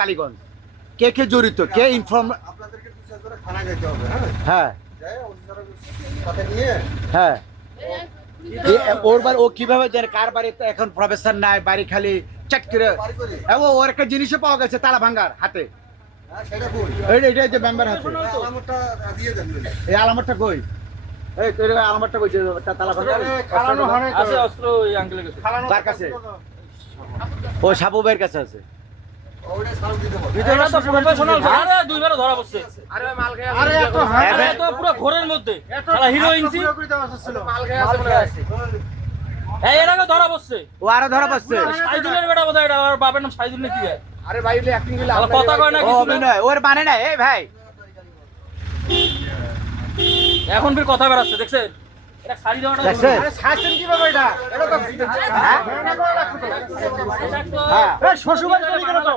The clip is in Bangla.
কালীগঞ্জ কে কে জড়িত, কে ইনফর্ম? হ্যাঁ হ্যাঁ, ও কিভাবে জানে কার বাড়িতে এখন প্রফেসর নাই, বাড়ি খালি চেক করে? ওর একটা জিনিসও পাওয়া গেছে তালা ভাঙ্গার হাতে, এটা যে মেম্বার হাতে। এই আলামতটা কই? এই তোর আলামতটা কই? তালা ভাঙ্গার আছে অস্ত্র ওই আঙ্কেলের কাছে। কার কাছে? ও সাবু ভাইয়ের কাছে আছে। এটা তো প্রফেশনাল। আরে দুইবারও ধরা পড়ছে। আরে মাল খেয়ে আছে। আরে এত পুরো ঘোরের মধ্যে শালা হিরোইন ছিল। মাল খেয়ে আছে মনে আছে। এই এর আগে ধরা পড়ছে। ও আরো ধরা পড়ছে। সাইদুলের বেটা বোধহয়, এটা ওর বাবার নাম সাইদুল নাকি? আরে ভাই বলে অ্যাক্টিং দিলে কথা কয় না কিছু। ও নয়, ওর মানে না। এই ভাই এখন ফির কথা বেরাচ্ছে, দেখছেন? এটা সারি দেওয়াটা। আরে শাসন কিভাবে এটা? এটা তো হ্যাঁ, এই শ্বশুরবাড়ি চলে গেল তো।